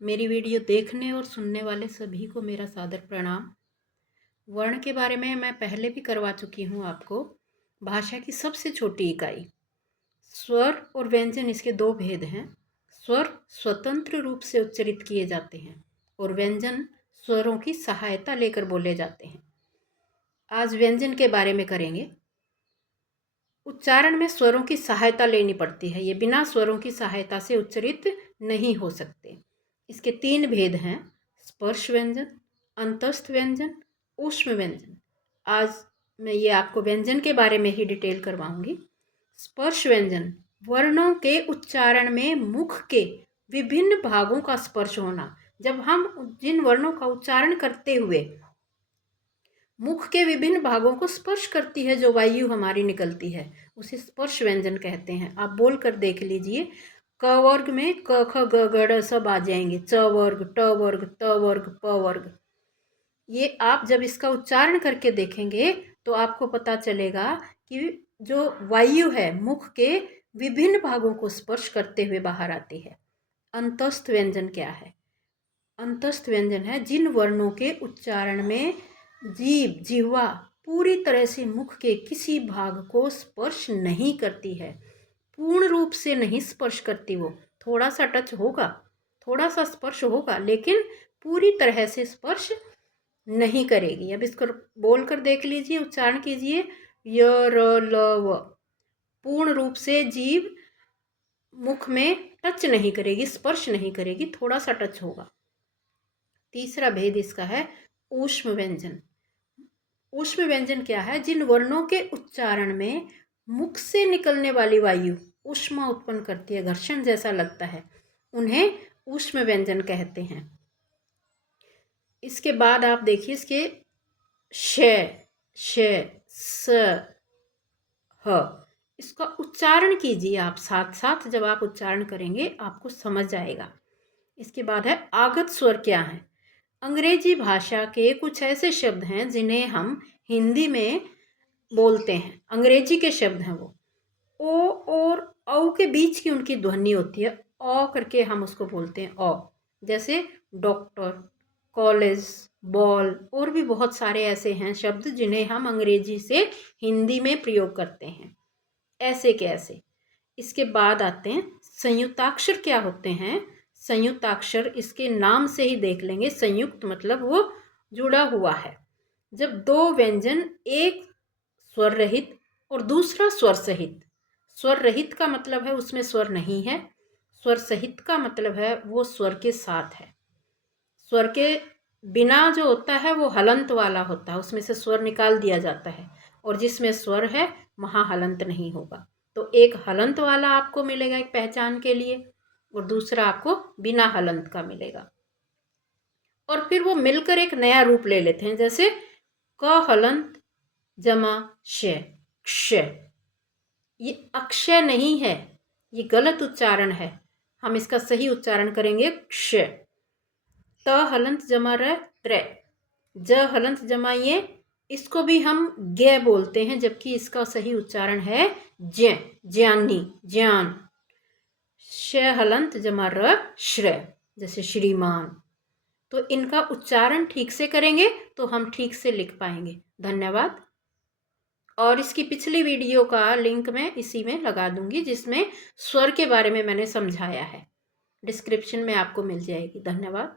मेरी वीडियो देखने और सुनने वाले सभी को मेरा सादर प्रणाम। वर्ण के बारे में मैं पहले भी करवा चुकी हूँ आपको। भाषा की सबसे छोटी इकाई स्वर और व्यंजन, इसके दो भेद हैं। स्वर स्वतंत्र रूप से उच्चरित किए जाते हैं और व्यंजन स्वरों की सहायता लेकर बोले जाते हैं। आज व्यंजन के बारे में करेंगे। उच्चारण में स्वरों की सहायता लेनी पड़ती है, ये बिना स्वरों की सहायता से उच्चरित नहीं हो सकते। इसके तीन भेद हैं: स्पर्श व्यंजन, अंतस्थ व्यंजन, ऊष्म व्यंजन। आज मैं ये आपको व्यंजन के बारे में ही डिटेल करवाऊंगी। स्पर्श व्यंजन वर्णों के उच्चारण में मुख के विभिन्न भागों का स्पर्श होना। जब हम जिन वर्णों का उच्चारण करते हुए मुख के विभिन्न भागों को स्पर्श करती है, जो वायु हमारी निकलती है, उसे स्पर्श व्यंजन कहते हैं। आप बोल कर देख लीजिए। क वर्ग में क ख ग घ ड़ सब आ जाएंगे। च वर्ग, ट वर्ग, त वर्ग, प वर्ग। ये आप जब इसका उच्चारण करके देखेंगे तो आपको पता चलेगा कि जो वायु है मुख के विभिन्न भागों को स्पर्श करते हुए बाहर आती है। अंतस्थ व्यंजन क्या है? अंतस्थ व्यंजन है जिन वर्णों के उच्चारण में जिह्वा पूरी तरह से मुख के किसी भाग को स्पर्श नहीं करती है, पूर्ण रूप से नहीं स्पर्श करती। वो थोड़ा सा टच होगा, थोड़ा सा स्पर्श होगा, लेकिन पूरी तरह से स्पर्श नहीं करेगी। अब इसको बोल कर देख लीजिए, उच्चारण कीजिए। य र ल व। पूर्ण रूप से जीभ मुख में टच नहीं करेगी, स्पर्श नहीं करेगी, थोड़ा सा टच होगा। तीसरा भेद इसका है ऊष्म व्यंजन। ऊष्म व्यंजन क्या है? जिन वर्णों के उच्चारण में मुख से निकलने वाली वायु ऊष्मा उत्पन्न करती है, घर्षण जैसा लगता है, उन्हें ऊष्म व्यंजन कहते हैं। इसके बाद आप देखिए इसके श, श, स, ह। इसका उच्चारण कीजिए आप साथ साथ। जब आप उच्चारण करेंगे आपको समझ आएगा। इसके बाद है आगत स्वर क्या है? अंग्रेजी भाषा के कुछ ऐसे शब्द हैं जिन्हें हम हिंदी में बोलते हैं। अंग्रेजी के शब्द हैं वो। ओ और औ के बीच की उनकी ध्वनि होती है, औ करके हम उसको बोलते हैं औ। जैसे डॉक्टर, कॉलेज, बॉल, और भी बहुत सारे ऐसे हैं शब्द जिन्हें हम अंग्रेजी से हिंदी में प्रयोग करते हैं। ऐसे के ऐसे। इसके बाद आते हैं संयुक्ताक्षर क्या होते हैं? संयुक्ताक्षर इसके नाम से ही देख लेंगे। संयुक्त मतलब वो जुड़ा हुआ है। जब दो व्यंजन, एक स्वर रहित और दूसरा स्वर सहित। स्वर रहित का मतलब है उसमें स्वर नहीं है, स्वर सहित का मतलब है वो स्वर के साथ है। स्वर के बिना जो होता है वो हलंत वाला होता है, उसमें से स्वर निकाल दिया जाता है, और जिसमें स्वर है वहाँ हलंत नहीं होगा। तो एक हलंत वाला आपको मिलेगा एक पहचान के लिए, और दूसरा आपको बिना हलंत का मिलेगा। और फिर वो मिलकर एक नया रूप ले लेते हैं, जैसे क हलंत जमा श, क्ष। ये अक्षय नहीं है, ये गलत उच्चारण है। हम इसका सही उच्चारण करेंगे क्ष। त हलंत जमा र त्रे, ज हलंत जमा ये, इसको भी हम ग बोलते हैं, जबकि इसका सही उच्चारण है ज्ञ, ज्ञानी, ज्ञान। श हलंत जमा र श्र, जैसे श्रीमान। तो इनका उच्चारण ठीक से करेंगे तो हम ठीक से लिख पाएंगे। धन्यवाद। और इसकी पिछली वीडियो का लिंक मैं इसी में लगा दूंगी, जिसमें स्वर के बारे में मैंने समझाया है। डिस्क्रिप्शन में आपको मिल जाएगी। धन्यवाद।